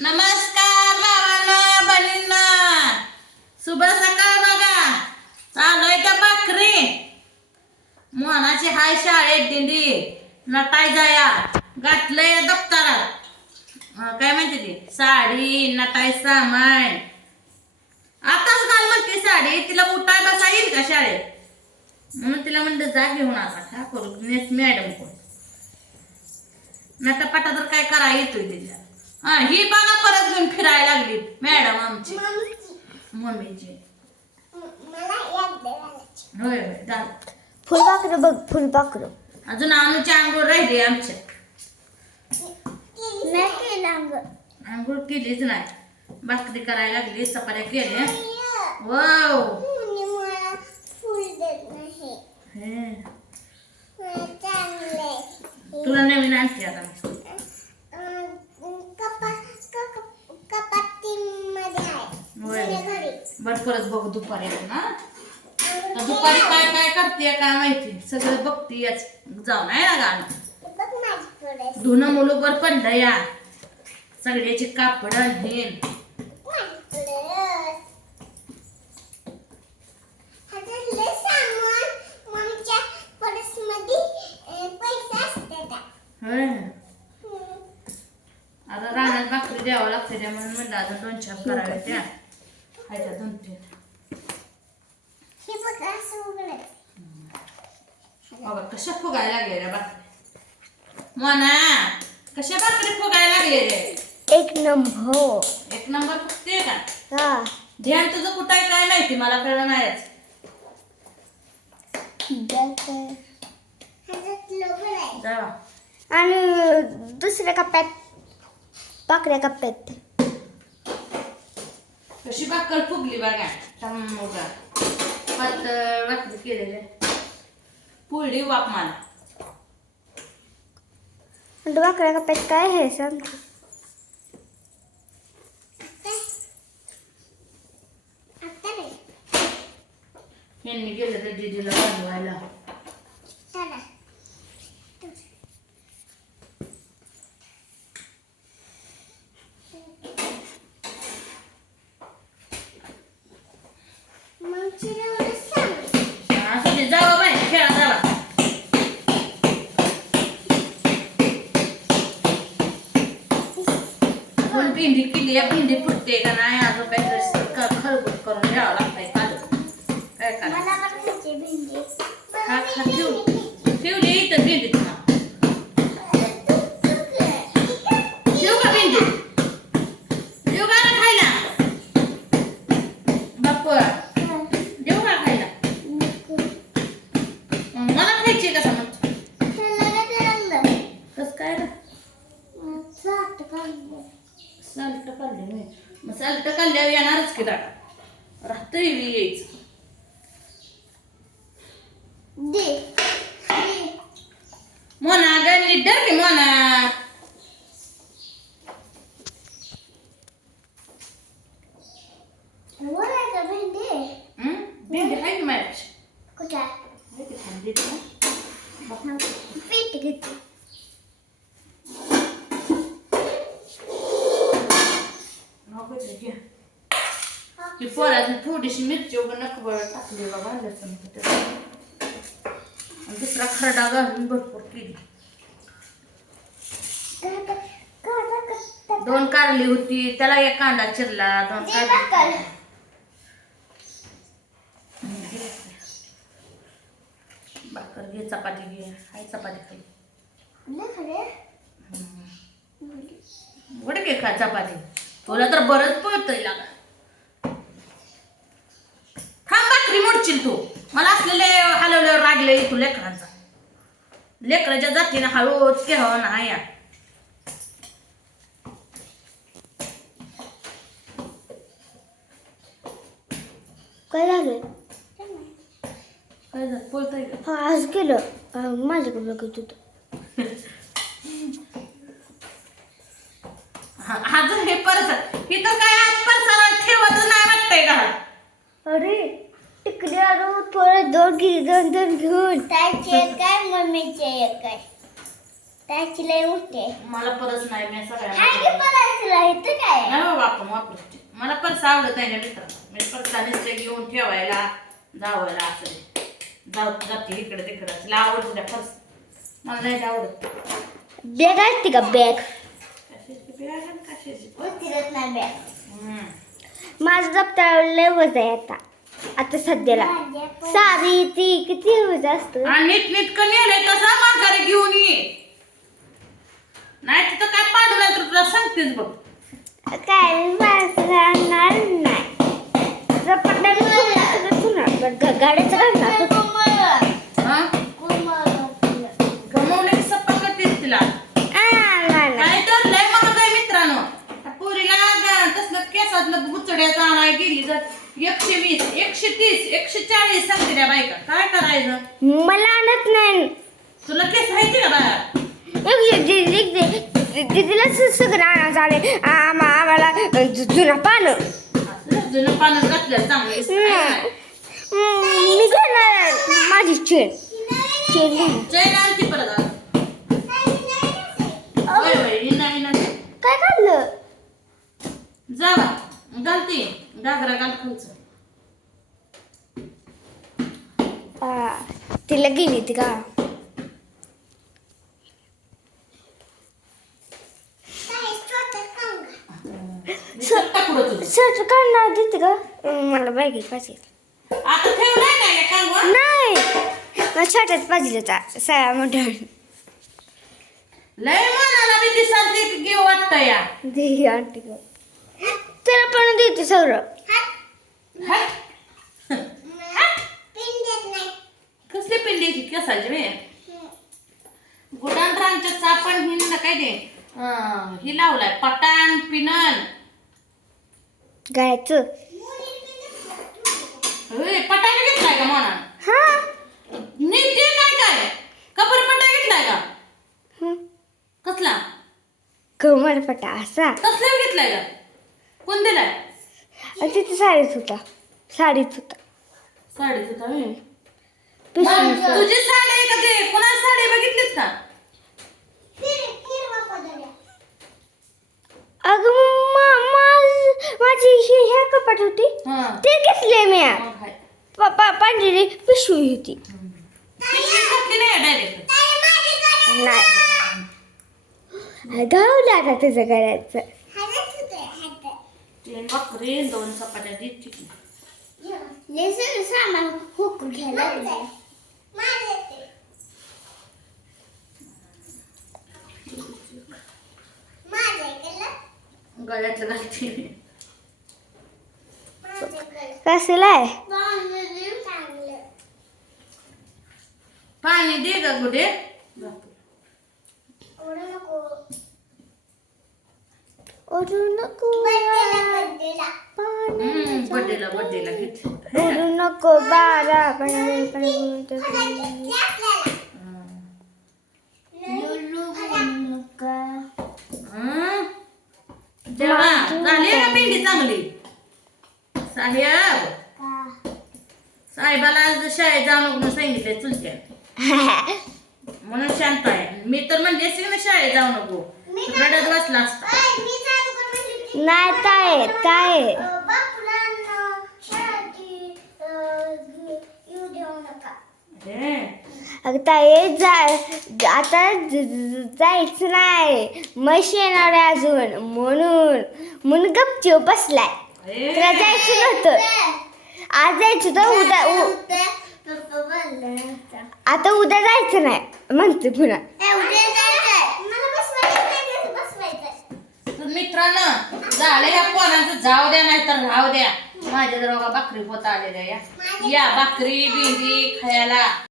नमस्कार भावांनो बहिणींनो, शुभ सकाळ. बघा चालू त्या भाकरी. मोहनाची हाय शाळेत दिंडी, नटाय जाया घातलंय दप्तरात. काय म्हणते ती साडी नटाय सामान. आताच घाल म्हणते साडी. तिला उठाय बसा येईल का शाळेत? म्हणून तिला म्हणलं जा घेऊन आता का करू मॅडम कोण नटापटा तर काय करा येतोय तिच्या. ही बघा परत घेऊन फिरायला लागली मॅडम आमची मम्मीची. होय होय झालं. फुलपाखरं बघ फुलपाखरं. अजून अनुची आंघोळ राहिली आमच्या. नाही केलं अंग. आंघोळ केलीच नाही. भाकरी करायला लागली, चपात्या केल्या. वाव तुला नवीन आणते आता बर. परत बघू दुपारी ना. दुपारी काय काय करते काय माहिती. सगळं बघती याच जाऊन आहे ना गाणं. धुणं मुलूबर पडलं या सगळ्याची कापड हेन. आता रानात भाकरी द्यावं लागते त्या म्हणून म्हणलं आता 2 छाप कराव्या त्या खायच्या 2-3. बाबा कशा फुगायला लागलेल्या भाकरी. मोना कशा भाकरी फुगायला लागलेल्या. एक नंबर. एक नंबर फुगते का? हा. ध्यान तुझं कुठं आहे काय माहिती मला कळलं नाहीच. जावा. आणि दुसऱ्या कप्प्यात पाकळ्या कप्प्यात कशी भाकर फुगली बघा. टम्मुगा पातळ भाकरी केलेल्या. पुढली वाप मला. पाकळ्या कप्प्यात काय आहे सांग. यांनी गेलं तर दीदीला वाजवायला. जावा बाई खेळा जावा. कोण भेंडी केली आहे, भेंडी फुटते का नाही अजून काहीतरी खरबूज करून घ्यावं लागतंय. काय करा ठेवली इथं भेंडी. ठेवू का भेंडी? देऊ का ना खायला बाप्पू? देऊ का खायला? मला खायची कसा म्हणतो? कस काय रे? साल्ट काढले नाही. मग साल्ट काढल्यावर येणारच की दादा. राहतं यायचं. मोना गणित डर की मोना. भेंडी आहे की मॅच पोराची थोडीशी मिरची वगैरे नकबळ टाकली बाबा लसूण. दुसरा खरडा घालून भरपूर केली. 2 कारली होती त्याला 1 कांदा चिरला. 2 कारली. भाकर घे चपाती घे. हाय चपाती खाली वडे घे खा चपाती. तुला तर बरंच पळतंय लागा. थांब भाकरी मोडशील तू. मला असलेले हलवल्यावर रागले तू लेकरांचा. लेकराच्या जातीने हळूच घ्यावं ना या. काय झालं? काय झालं पळतंय का? हा आज केलं माझ्याकडे बघत होतं. अजून हे परस ही तर काय आज परसाला ठेवतच नाही वाटतंय का? अरे तिकडे आलो परत 2 घेऊन. त्याचे काय मम्मीचे काय त्याची लय उठते. मला परत नाही मी सगळ्या काय परत इथं काय तसं आवडत नाही ना मित्रांनो. मी परसा नुसतं घेऊन ठेवायला जावायला असं जाते इकडे तिकडे तिला आवडतं त्या फरस. मला नाही आवडत. बॅग असते का बॅग? कशाची बॅग आणि कशाची उतरत नाही बॅग. हम्म. माझं दप्तर लय वज आहे आता सध्याला. सारी ती किती वज असतं. आणि नीटनेटकं नेलंय तसा माघारी घेऊन ये. नाही तिथं काय पाडू नाही तर तुला सांगतेच बघ. काय राहणार नाही. गाड्याचं घालणार हा गमवले की सप्पा करतेस तिला. काय तर लय महाग आहे मित्रांनो. त्या पोरीला तसलं केसातलं बुचड्याचं आणाय गेली तर 120 130 140 सांगते त्या बायका. काय करायचं. मला आणत नाही. तुला केस माहिती का बाळा. दिदीला सगळं आणायचं आले. आम्हाला जुनं पानं. असं जुनं पानं घातलं चांगलं. मी घेणार माझी चेन. चैन आणखी परत आण. होय होय हिना हिना काय खाल्लं? जावा घालते घागरा घाल खायचं. तिला गेली ती का? शर्ट काढणार देते का? मला बाईक पाहिजे. आता ठेवलाय ना या कांगवा. नाही मला छोट्याच पाहिजे होता. सगळ्या मोठ्या लय मनाला बी दिसाल ते घेऊ वाटतं या. दे आंटी त्याला पण देते सगळं. कसली पिंडीची केसाची वे गुडान रांच्या चापण हिन काय ते ही लावलाय पटाण पिनन गायचं. पटाण घेतलाय का म्हणा. हा नीट ते काय काय कबर पटा घेतलाय का. कसला कमरपटा असा कसला घेतलाय का. कोण दिलाय. तिथे साडीच होता. साडीच होता. साडीच होता होय. पिशवीचा. तुझी साडी आहे का ते कोणाची साडी बघितलीस का. अगं माझी ह्या कपाट होती ते घेतले मी. पांढरी पिशवी होती. नाही धावलं आता तुझं करायचं. बकरी 2 चपात्या देते. सामान हुकून घ्यायला गळ्यातलं घालते. कसलं आहे. पाणी दे ग गुडे. ओढू नको बड्डेला बड्डेला घेतलं. ओढू नको बारा जेव्हा झाली का पिंडी चांगली. साहेब साहेबाला आज शाळेत जाऊ नको म्हणून सांगितलंय चुलत्या. म्हणून शांत आहे. मी तर म्हणजे ना शाळेत जाऊ नको रडत बसला असता. नाही ताय ताय अगं ताई आता जायचं नाही. म्हशी येणार आहे अजून म्हणून गपचूप बसलाय. तुला जायचं नव्हतं. आज जायचं तर उद्या आता उद्या जायचं नाही म्हणते पुन्हा. मित्रांनो झाले ह्या पोरांचं जाऊ द्या नाही तर राहू द्या. माझ्या जर बकरी होत आलेल्या या भाकरी बिंदी खायला.